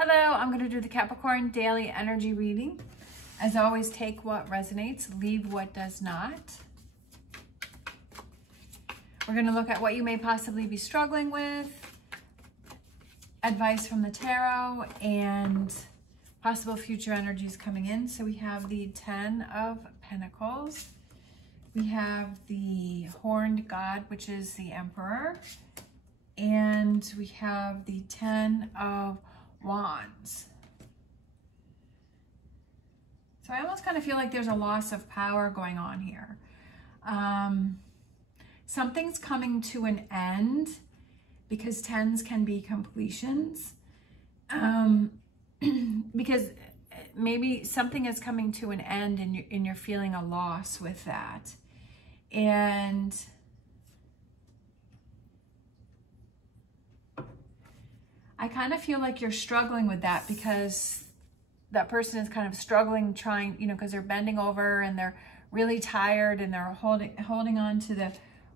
Hello, I'm going to do the Capricorn daily energy reading. As always, take what resonates, leave what does not. We're going to look at what you may possibly be struggling with, advice from the tarot, and possible future energies coming in. So we have the 10 of Pentacles. We have the Horned God, which is the Emperor. And we have the 10 of Wands. So I almost kind of feel like there's a loss of power going on here. Something's coming to an end because 10s can be completions. Because maybe something is coming to an end and you're feeling a loss with that. And I kind of feel like you're struggling with that because that person is kind of struggling, trying, because they're bending over and they're really tired and they're holding on to the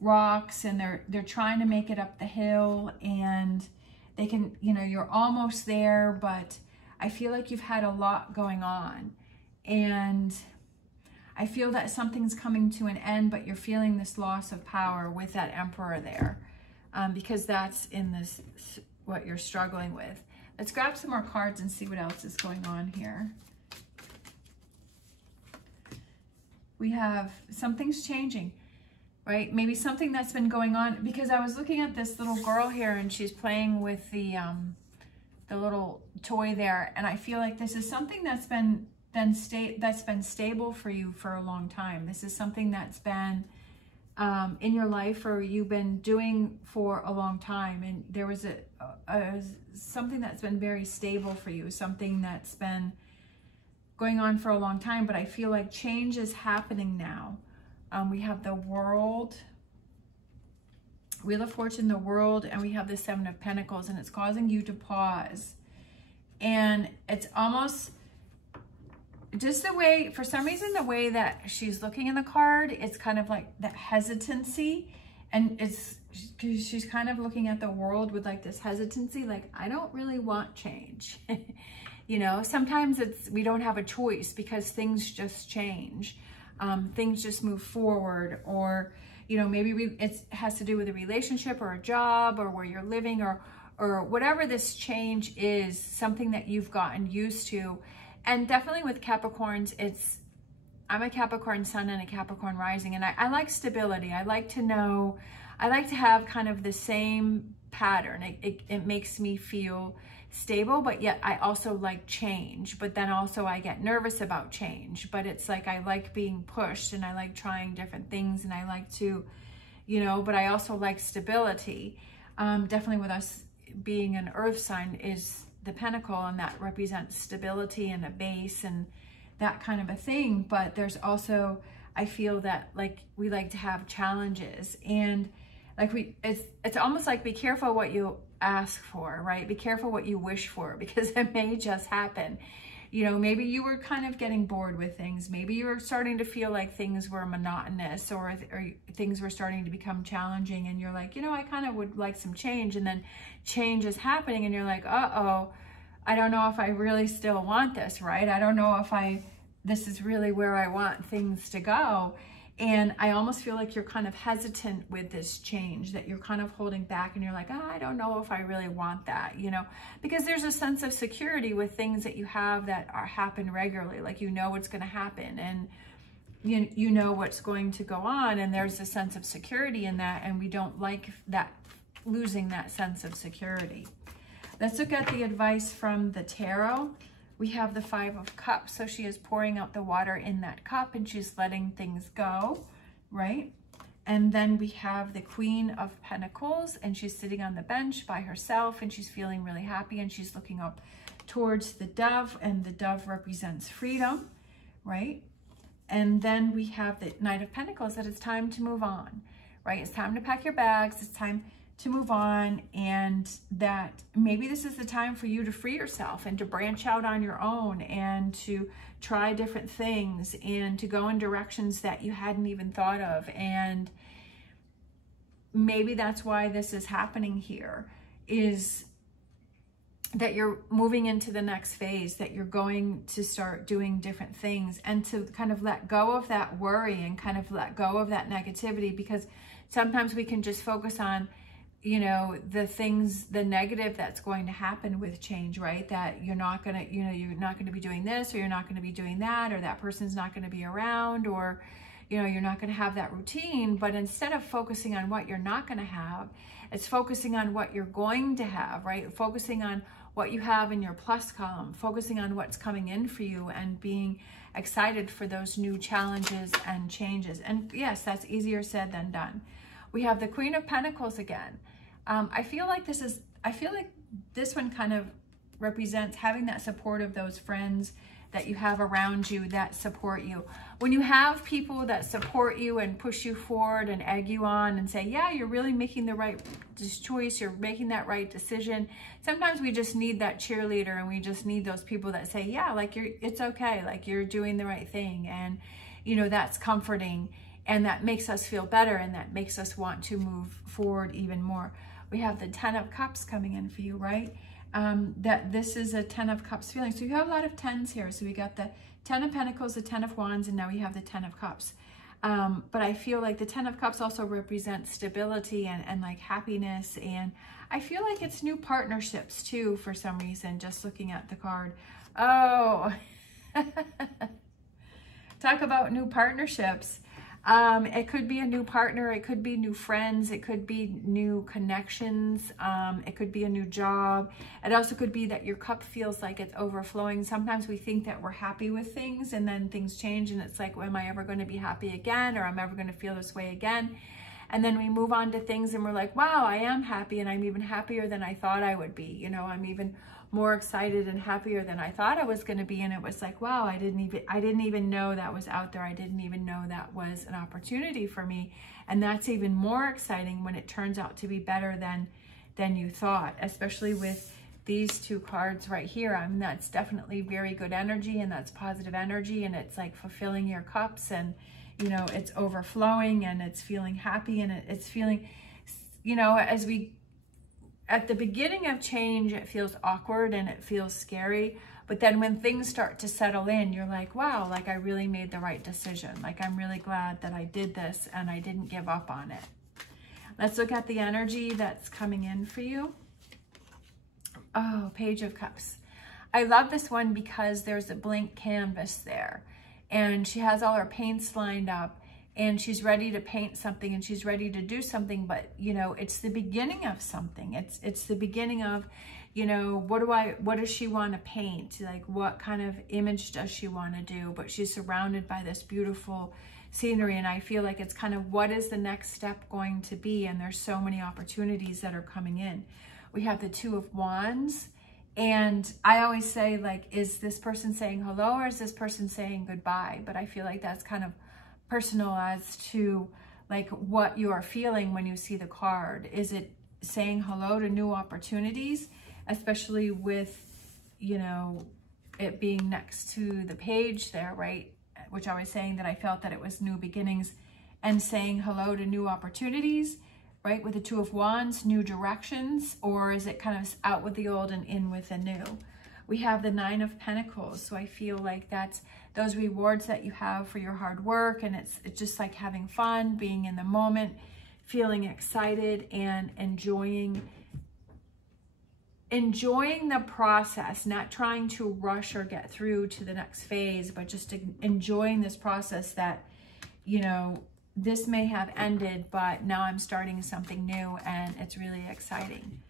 rocks and they're trying to make it up the hill, and they can, you're almost there, but I feel like you've had a lot going on, and I feel that something's coming to an end, but you're feeling this loss of power with that Emperor there, because that's in this what you're struggling with. Let's grab some more cards and see what else is going on here. We have something's changing, right? Maybe something that's been going on, because I was looking at this little girl here and she's playing with the little toy there, and I feel like this is something that's been stable for you for a long time. This is something that's been in your life, or you've been doing for a long time, and there was something that's been very stable for you, something that's been going on for a long time, but I feel like change is happening now. We have the World, Wheel of Fortune, the World, and we have the 7 of Pentacles, and it's causing you to pause. And it's almost just the way, for some reason, the way that she's looking in the card, it's kind of like that hesitancy, and she's kind of looking at the world with like this hesitancy, like, I don't really want change. Sometimes we don't have a choice because things just change. Things just move forward, or, maybe it has to do with a relationship or a job or where you're living, or whatever this change is, something that you've gotten used to. And definitely with Capricorns, I'm a Capricorn sun and a Capricorn rising, and I like stability. I like to have kind of the same pattern. It makes me feel stable, but yet I also like change. But then also I get nervous about change. But it's like I like being pushed, and I like trying different things, and I like to, but I also like stability. Definitely with us being an earth sign is the Pentacle, and that represents stability and a base and that kind of a thing. But there's also, I feel that like we like to have challenges, and like it's almost like be careful what you ask for, right? Be careful what you wish for, because it may just happen. Maybe you were kind of getting bored with things. Maybe you were starting to feel like things were monotonous, or things were starting to become challenging, and you're like, I kind of would like some change, and then change is happening, and you're like, uh-oh, I don't know if I really still want this, right? I don't know if this is really where I want things to go. And I almost feel like you're kind of hesitant with this change, that you're kind of holding back, and you're like, oh, I don't know if I really want that, because there's a sense of security with things that you have that happen regularly. Like, what's going to happen, and you know what's going to go on, and there's a sense of security in that, and we don't like that, losing that sense of security. Let's look at the advice from the tarot. We have the 5 of Cups. So she is pouring out the water in that cup, and she's letting things go, right? And then we have the Queen of Pentacles, and she's sitting on the bench by herself, and she's feeling really happy, and she's looking up towards the dove, and the dove represents freedom, right? And then we have the Knight of Pentacles, that it's time to move on, right? It's time to pack your bags. It's time to move on, and that maybe this is the time for you to free yourself and to branch out on your own, and to try different things, and to go in directions that you hadn't even thought of. And maybe that's why this is happening here, is that you're moving into the next phase, that you're going to start doing different things, and to kind of let go of that worry and kind of let go of that negativity, because sometimes we can just focus on, you know, the things, the negative that's going to happen with change, right? That you're not going to, you know, you're not going to be doing this, or you're not going to be doing that, or that person's not going to be around, or, you know, you're not going to have that routine. But instead of focusing on what you're not going to have, it's focusing on what you're going to have, right? Focusing on what you have in your plus column, focusing on what's coming in for you, and being excited for those new challenges and changes. And yes, that's easier said than done. We have the Queen of Pentacles again. I feel like this one kind of represents having that support of those friends that you have around you that support you. When you have people that support you and push you forward and egg you on and say, yeah, you're really making the right choice, you're making that right decision. Sometimes we just need that cheerleader, and we just need those people that say, yeah, like it's okay, like you're doing the right thing. And, you know, that's comforting, and that makes us feel better, and that makes us want to move forward even more. We have the 10 of Cups coming in for you, right? That this is a 10 of Cups feeling. So you have a lot of 10s here. So we got the 10 of Pentacles, the 10 of Wands, and now we have the 10 of Cups. But I feel like the 10 of Cups also represents stability and like happiness. And I feel like it's new partnerships too, for some reason, just looking at the card. Oh, talk about new partnerships. It could be a new partner, it could be new friends, it could be new connections, it could be a new job. It also could be that your cup feels like it's overflowing. Sometimes we think that we're happy with things, and then things change, and it's like, well, am I ever going to be happy again, or am I ever going to feel this way again? And then we move on to things, and we're like, wow, I am happy, and I'm even happier than I thought I would be. You know, I'm even more excited and happier than I thought I was going to be. And it was like, wow, I didn't even know that was out there. I didn't even know that was an opportunity for me. And that's even more exciting when it turns out to be better than you thought, especially with these two cards right here. I mean, that's definitely very good energy, and that's positive energy, and it's like fulfilling your cups, and, you know, it's overflowing, and it's feeling happy, and it's feeling, you know, as we, at the beginning of change, it feels awkward and it feels scary. But then when things start to settle in, you're like, wow, like I really made the right decision. Like, I'm really glad that I did this and I didn't give up on it. Let's look at the energy that's coming in for you. Oh, Page of Cups. I love this one because there's a blank canvas there, and she has all her paints lined up, and she's ready to paint something, and she's ready to do something. But, you know, it's the beginning of something. It's the beginning of, you know, what does she want to paint? Like, what kind of image does she want to do? But she's surrounded by this beautiful scenery, and I feel like it's kind of, what is the next step going to be? And there's so many opportunities that are coming in. We have the Two of Wands, and I always say, like, is this person saying hello, or is this person saying goodbye? But I feel like that's kind of personal as to like what you are feeling when you see the card. Is it saying hello to new opportunities, especially with, you know, it being next to the page there, right? Which I was saying that I felt that it was new beginnings, and saying hello to new opportunities, right? With the Two of Wands, new directions, or is it kind of out with the old and in with the new? We have the Nine of Pentacles. So I feel like that's those rewards that you have for your hard work. And it's just like having fun, being in the moment, feeling excited, and enjoying the process, not trying to rush or get through to the next phase, but just enjoying this process that, you know, this may have ended, but now I'm starting something new, and it's really exciting.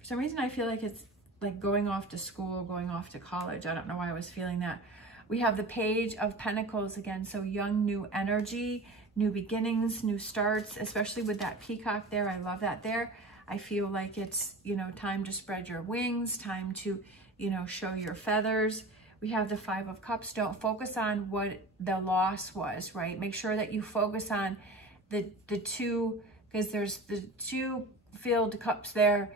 For some reason, I feel like it's like going off to school, going off to college. I don't know why I was feeling that. We have the Page of Pentacles again. So young, new energy, new beginnings, new starts, especially with that peacock there. I love that there. I feel like it's, you know, time to spread your wings, time to, you know, show your feathers. We have the Five of Cups. Don't focus on what the loss was, right? Make sure that you focus on the two, because there's the two filled cups there,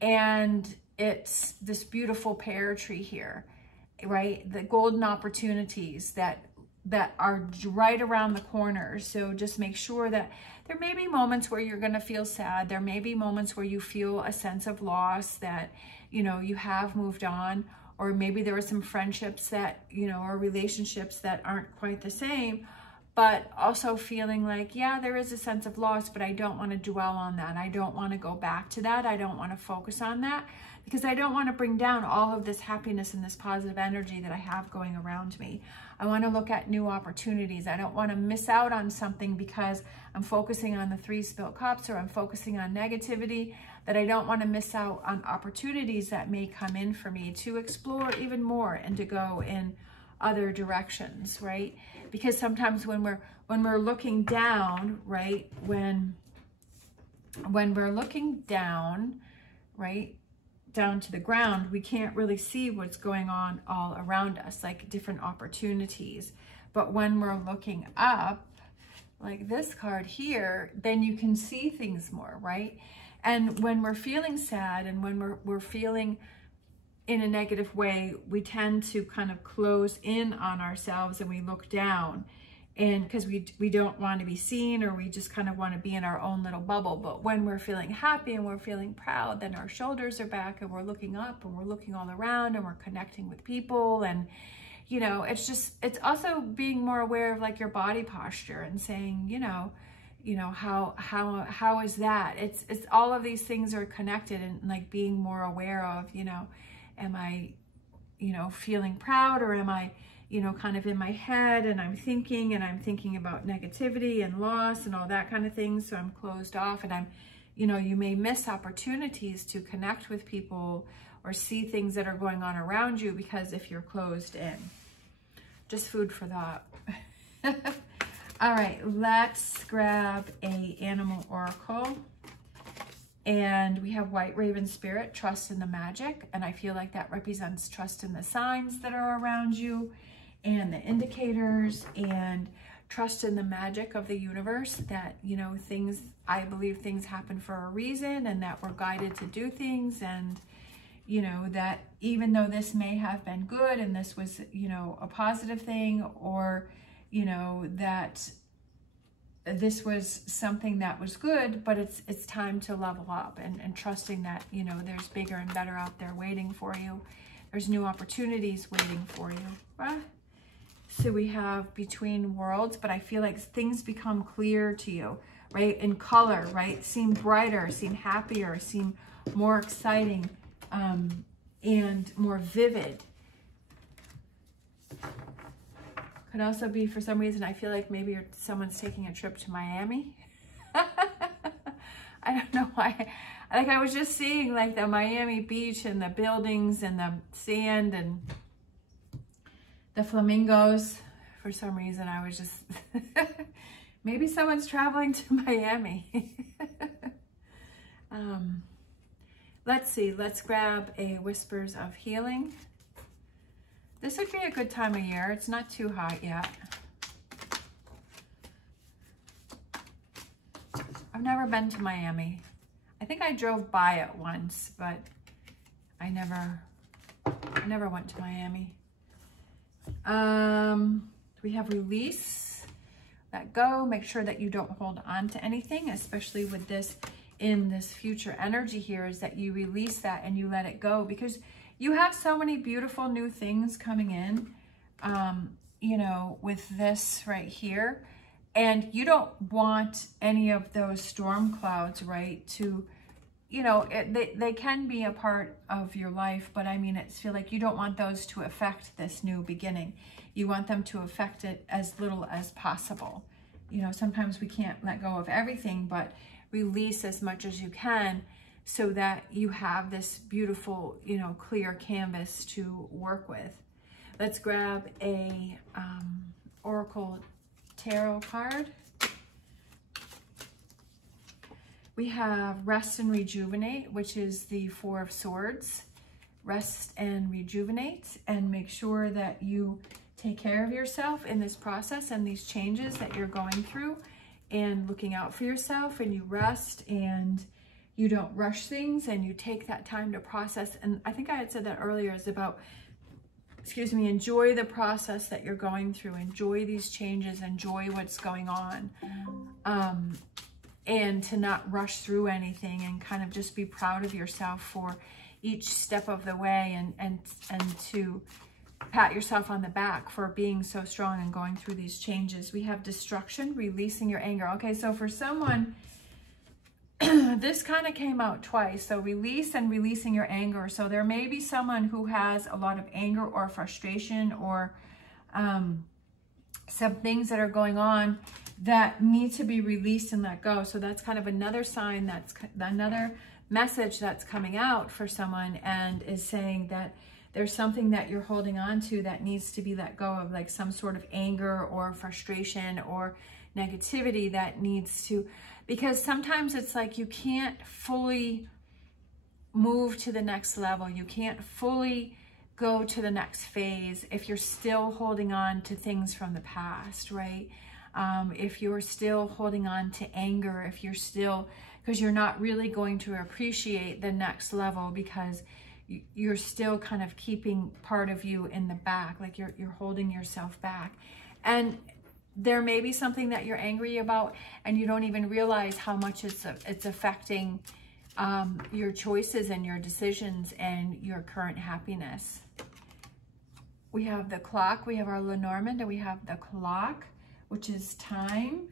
and it's this beautiful pear tree here, right? The golden opportunities that are right around the corner. So just make sure that there may be moments where you're going to feel sad. There may be moments where you feel a sense of loss, that, you know, you have moved on, or maybe there were some friendships that, you know, or relationships that aren't quite the same, but also feeling like, yeah, there is a sense of loss, but I don't want to dwell on that. I don't want to go back to that. I don't want to focus on that, because I don't want to bring down all of this happiness and this positive energy that I have going around me. I want to look at new opportunities. I don't want to miss out on something because I'm focusing on the 3 spilled cups, or I'm focusing on negativity, that I don't want to miss out on opportunities that may come in for me to explore even more and to go in other directions, right? Because sometimes when we're looking down, right, when we're looking down, right, down to the ground, we can't really see what's going on all around us, like different opportunities. But when we're looking up, like this card here, then you can see things more, right? And when we're feeling sad and when we're feeling in a negative way, we tend to kind of close in on ourselves and we look down, and because we don't want to be seen, or we just kind of want to be in our own little bubble. But when we're feeling happy and we're feeling proud, then our shoulders are back and we're looking up and we're looking all around and we're connecting with people. And, you know, it's also being more aware of like your body posture and saying, you know, how is that? It's all of these things are connected, and like being more aware of, you know, am I, you know, feeling proud, or am I, you know, kind of in my head and I'm thinking about negativity and loss and all that kind of thing. So I'm closed off, and I'm, you know, you may miss opportunities to connect with people or see things that are going on around you, because if you're closed in. Just food for thought. All right, let's grab a animal oracle. And we have White Raven Spirit, trust in the magic. And I feel like that represents trust in the signs that are around you and the indicators, and trust in the magic of the universe, that, you know, things, I believe things happen for a reason, and that we're guided to do things. And, you know, that even though this may have been good and this was, you know, a positive thing, or, you know, that this was something that was good, but it's time to level up, and trusting that, you know, there's bigger and better out there waiting for you. There's new opportunities waiting for you. Right? So we have Between Worlds, but I feel like things become clear to you, right? In color, right? Seem brighter, seem happier, seem more exciting, and more vivid. Could also be, for some reason, I feel like maybe someone's taking a trip to Miami. I don't know why. Like, I was just seeing like the Miami beach and the buildings and the sand and the flamingos. For some reason, I was just, maybe someone's traveling to Miami. Let's see, let's grab a Whispers of Healing. This would be a good time of year. It's not too hot yet. I've never been to Miami. I think I drove by it once, but I never went to Miami. We have Release, Let Go. Make sure that you don't hold on to anything, especially with this, in this future energy here, is that you release that and you let it go, because you have so many beautiful new things coming in, you know, with this right here. And you don't want any of those storm clouds, right, to, you know, they can be a part of your life, but I mean, it's feel like you don't want those to affect this new beginning. You want them to affect it as little as possible. You know, sometimes we can't let go of everything, but release as much as you can, so that you have this beautiful, you know, clear canvas to work with. Let's grab a Oracle Tarot card. We have Rest and Rejuvenate, which is the Four of Swords. Rest and rejuvenate, and make sure that you take care of yourself in this process and these changes that you're going through, and looking out for yourself, and you rest and you don't rush things, and you take that time to process. And I think I had said that earlier, is about, excuse me, enjoy the process that you're going through, enjoy these changes, enjoy what's going on, and to not rush through anything, and kind of just be proud of yourself for each step of the way, and to pat yourself on the back for being so strong and going through these changes. We have destruction, releasing your anger. Okay, so for someone, this kind of came out twice. So release and releasing your anger. So there may be someone who has a lot of anger or frustration, or some things that are going on that need to be released and let go. So that's kind of another sign, that's another message that's coming out for someone, and is saying that there's something that you're holding on to that needs to be let go of, like some sort of anger or frustration or negativity that needs to, because sometimes it's like you can't fully move to the next level. You can't fully go to the next phase if you're still holding on to things from the past, right? If you're still holding on to anger, if you're still, because you're not really going to appreciate the next level, because you're still kind of keeping part of you in the back, like you're holding yourself back. And there may be something that you're angry about and you don't even realize how much it's affecting your choices and your decisions and your current happiness. We have the clock, we have our Lenormand, and we have the clock, which is time.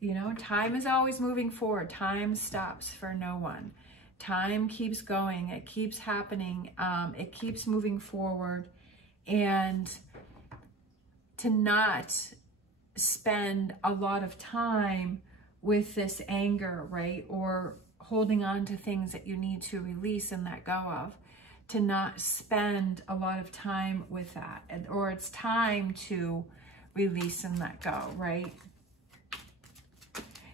You know, time is always moving forward. Time stops for no one. Time keeps going. It keeps happening. It keeps moving forward. And to not spend a lot of time with this anger, right? Or holding on to things that you need to release and let go of. To not spend a lot of time with that. Or it's time to release and let go, right?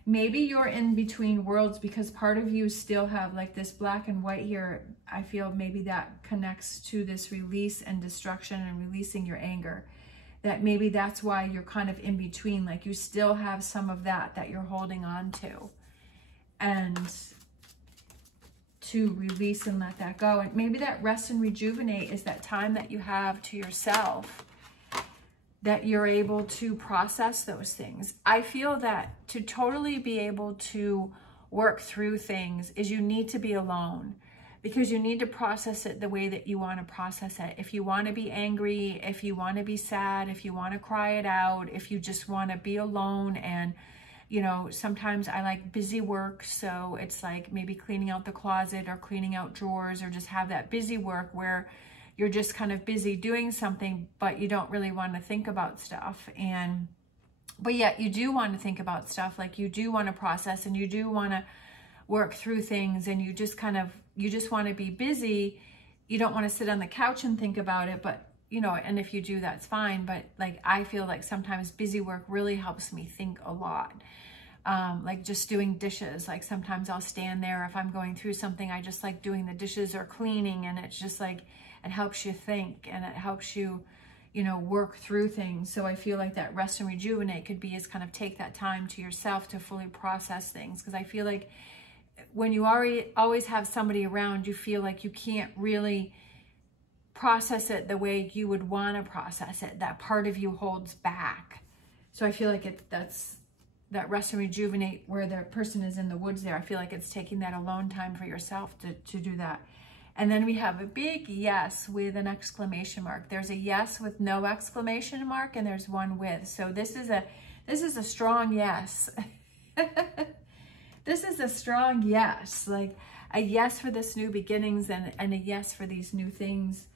Maybe you're in between worlds, because part of you still have like this black and white here. I feel maybe that connects to this release and destruction and releasing your anger. That maybe that's why you're kind of in between. Like you still have some of that you're holding on to. And to release and let that go. And maybe that rest and rejuvenate is that time that you have to yourself, that you're able to process those things. I feel that to totally be able to work through things is you need to be alone, because you need to process it the way that you want to process it. If you want to be angry, if you want to be sad, if you want to cry it out, if you just want to be alone. And, you know, sometimes I like busy work. So it's like maybe cleaning out the closet or cleaning out drawers, or just have that busy work where you're just kind of busy doing something, but you don't really want to think about stuff. But yet you do want to think about stuff, like you do want to process and you do want to work through things, and you just want to be busy. You don't want to sit on the couch and think about it, but you know, and if you do, that's fine. But like, I feel like sometimes busy work really helps me think a lot. Like just doing dishes, like sometimes I'll stand there if I'm going through something. I just like doing the dishes or cleaning, and it's just like, it helps you think, and it helps you, you know, work through things. So I feel like that rest and rejuvenate could be is kind of take that time to yourself to fully process things. Because I feel like when you always have somebody around, you feel like you can't really process it the way you would want to process it. That part of you holds back. So I feel like that's that rest and rejuvenate, where the person is in the woods there. I feel like it's taking that alone time for yourself to do that. And then we have a big yes with an exclamation mark. There's a yes with no exclamation mark, and there's one with. So this is a strong yes. This is a strong yes, like a yes for this new beginnings, and a yes for these new things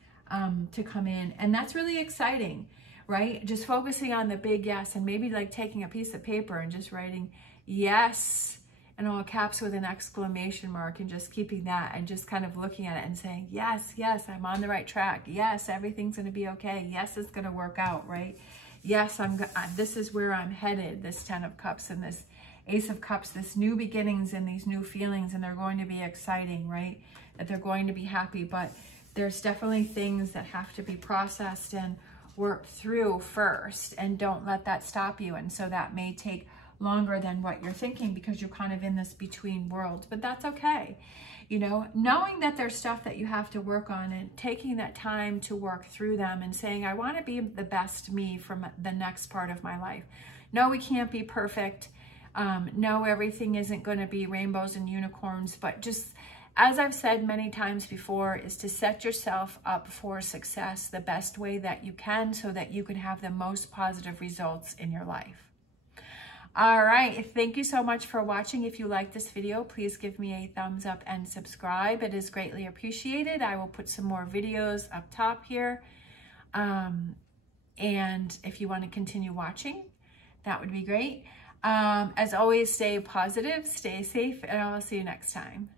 to come in. And that's really exciting, right? Just focusing on the big yes, and maybe like taking a piece of paper and just writing yes in all caps with an exclamation mark, and just keeping that and just kind of looking at it and saying, yes, yes, I'm on the right track. Yes, everything's going to be okay. Yes, it's going to work out, right? Yes, this is where I'm headed, this 10 of Cups and this Ace of Cups, this new beginnings and these new feelings, and they're going to be exciting, right? That they're going to be happy, but there's definitely things that have to be processed and worked through first, and don't let that stop you. And so that may take longer than what you're thinking, because you're kind of in this between worlds, but that's okay. You know, knowing that there's stuff that you have to work on, and taking that time to work through them, and saying, I want to be the best me from the next part of my life. No, we can't be perfect. No, everything isn't going to be rainbows and unicorns, but just as I've said many times before, is to set yourself up for success the best way that you can so that you can have the most positive results in your life. All right, thank you so much for watching. If you like this video, please give me a thumbs up and subscribe. It is greatly appreciated. I will put some more videos up top here. And if you want to continue watching, that would be great. As always, stay positive, stay safe, and I'll see you next time.